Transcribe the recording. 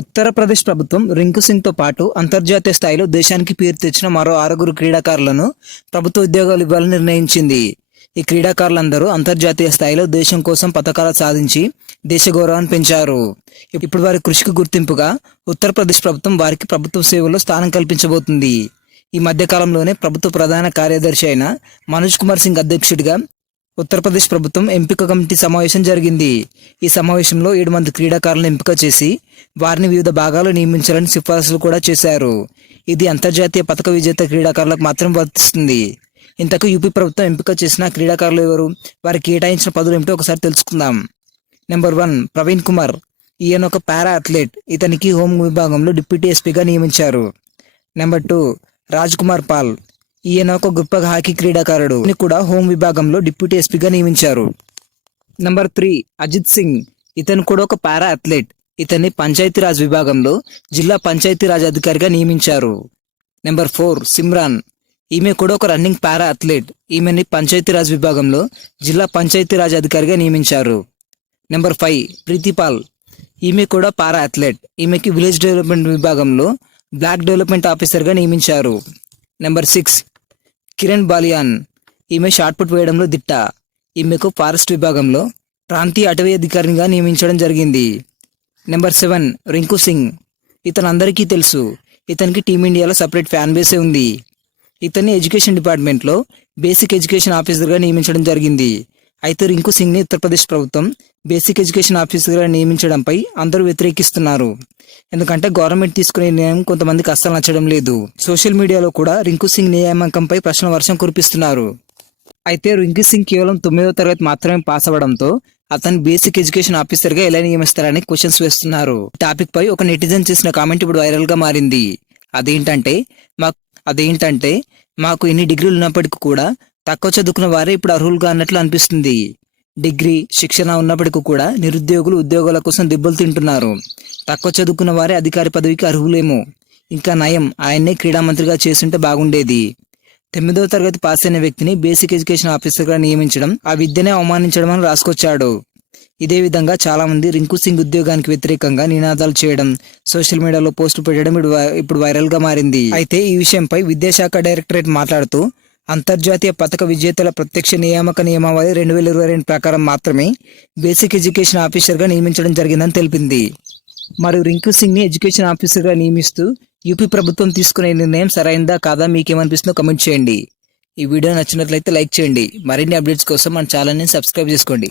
ఉత్తరప్రదేశ్ ప్రభుత్వం రింకు సింగ్తో పాటు అంతర్జాతీయ స్థాయిలో దేశానికి పేరు తెచ్చిన మరో 6 క్రీడాకారులను ప్రభుత్వ ఉద్యోగాలు ఇవ్వాలని నిర్ణయించింది. ఈ క్రీడాకారులందరూ అంతర్జాతీయ స్థాయిలో దేశం కోసం పతకాలు సాధించి దేశ గౌరవాన్ని పెంచారు. ఇప్పుడు వారి కృషికి గుర్తింపుగా ఉత్తరప్రదేశ్ ప్రభుత్వం వారికి ప్రభుత్వ సేవల్లో స్థానం కల్పించబోతుంది. ఈ మధ్య కాలంలోనే ప్రభుత్వ ప్రధాన కార్యదర్శి అయిన మనోజ్ కుమార్ సింగ్ అధ్యక్షుడిగా ఉత్తరప్రదేశ్ ప్రభుత్వం ఎంపిక కమిటీ సమావేశం జరిగింది. ఈ సమావేశంలో 7 మంది క్రీడాకారులను ఎంపిక చేసి వారిని వివిధ భాగాలు నియమించాలని సిఫారసులు కూడా చేశారు. ఇది అంతర్జాతీయ పతక విజేత క్రీడాకారులకు మాత్రం వర్తిస్తుంది. ఇంతకు యూపీ ప్రభుత్వం ఎంపిక చేసిన క్రీడాకారులు ఎవరు, వారికి కేటాయించిన పదవులు ఏమిటో ఒకసారి తెలుసుకుందాం. నెంబర్ 1 ప్రవీణ్ కుమార్. ఈయన ఒక పారా అథ్లెట్. ఇతనికి హోం విభాగంలో డిప్యూటీ ఎస్పీగా నియమించారు. నెంబర్ 2 రాజ్ కుమార్ పాల్. ఈయన ఒక గొప్ప హాకీ క్రీడాకారుడు. ఈయన కూడా హోం విభాగంలో డిప్యూటీ ఎస్పీగా నియమించారు. నెంబర్ 3 అజిత్ సింగ్. ఇతను కూడా ఒక పారా అథ్లెట్. ఇతన్ని పంచాయతీరాజ్ విభాగంలో జిల్లా పంచాయతీరాజ్ అధికారిగా నియమించారు. నెంబర్ 4 సిమ్రాన్. ఈమె కూడా ఒక రన్నింగ్ పారా అథ్లెట్. ఈమెని పంచాయతీరాజ్ విభాగంలో జిల్లా పంచాయతీరాజ్ అధికారిగా నియమించారు. నెంబర్ 5 ప్రీతిపాల్. ఈమె కూడా పారా అథ్లెట్. ఈమెకి విలేజ్ డెవలప్మెంట్ విభాగంలో బ్లాక్ డెవలప్మెంట్ ఆఫీసర్గా నియమించారు. నెంబర్ 6 కిరణ్ బాలియాన్. ఈమె షార్ట్ పుట్ వేయడంలో దిట్ట. ఈమెకు ఫారెస్ట్ విభాగంలో ప్రాంతీయ అటవీ అధికారిగా నియమించడం జరిగింది. నెంబర్ 7 రింకు సింగ్. ఇతను అందరికీ తెలుసు. ఇతనికి టీమిండియాలో సపరేట్ ఫ్యాన్ బేసే ఉంది. ఇతన్ని ఎడ్యుకేషన్ డిపార్ట్మెంట్లో బేసిక్ ఎడ్యుకేషన్ ఆఫీసర్గా నియమించడం జరిగింది. అయితే రింకు సింగ్ని ఉత్తరప్రదేశ్ ప్రభుత్వం బేసిక్ ఎడ్యుకేషన్ ఆఫీసర్గా నియమించడంపై అందరూ వ్యతిరేకిస్తున్నారు. ఎందుకంటే గవర్నమెంట్ తీసుకునే నిర్ణయం కొంతమందికి అస్సలు నచ్చడం లేదు. సోషల్ మీడియాలో కూడా రింకు సింగ్ నియామకంపై ప్రశ్నల వర్షం కురిపిస్తున్నారు. అయితే రింకు సింగ్ కేవలం 9వ తరగతి మాత్రమే పాస్ అవ్వడంతో అతను బేసిక్ ఎడ్యుకేషన్ ఆఫీసర్గా ఎలా నియమిస్తారని క్వశ్చన్స్ వేస్తున్నారు. టాపిక్ పై ఒక నెటిజన్ చేసిన కామెంట్ ఇప్పుడు వైరల్ గా మారింది. అదేంటంటే మాకు ఎన్ని డిగ్రీలు ఉన్నప్పటికీ కూడా తక్కువ చదువుకున్న వారే ఇప్పుడు అర్హులుగా అన్నట్లు అనిపిస్తుంది. డిగ్రీ శిక్షణ ఉన్నప్పటికీ కూడా నిరుద్యోగులు ఉద్యోగాల కోసం దెబ్బలు తింటున్నారు. తక్కువ చదువుకున్న వారే అధికారి పదవికి అర్హులేమో. ఇంకా నయం, ఆయన్నే క్రీడా మంత్రిగా చేస్తుంటే బాగుండేది. 9వ తరగతి పాస్ అయిన వ్యక్తిని బేసిక్ ఎడ్యుకేషన్ ఆఫీసర్గా నియమించడం ఆ విద్యనే అవమానించడం అని రాసుకొచ్చాడు. ఇదే విధంగా చాలా మంది రింకు సింగ్ ఉద్యోగానికి వ్యతిరేకంగా నినాదాలు చేయడం, సోషల్ మీడియాలో పోస్టులు పెట్టడం ఇప్పుడు వైరల్ గా మారింది. అయితే ఈ విషయంపై విద్యాశాఖ డైరెక్టరేట్ మాట్లాడుతూ అంతర్జాతీయ పతక విజేతల ప్రత్యక్ష నియామక నియమావళి 2022 ప్రకారం మాత్రమే బేసిక్ ఎడ్యుకేషన్ ఆఫీసర్గా నియమించడం జరిగిందని తెలిపింది. మరియు రింకు సింగ్ ని ఎడ్యుకేషన్ ఆఫీసర్గా నియమిస్తూ యూపీ ప్రభుత్వం తీసుకునే నిర్ణయం సరైనదా కాదా, మీకేమనిపిస్తుందో కమెంట్ చేయండి. ఈ వీడియో నచ్చినట్లయితే లైక్ చేయండి. మరిన్ని అప్డేట్స్ కోసం మన ఛానల్ని సబ్స్క్రైబ్ చేసుకోండి.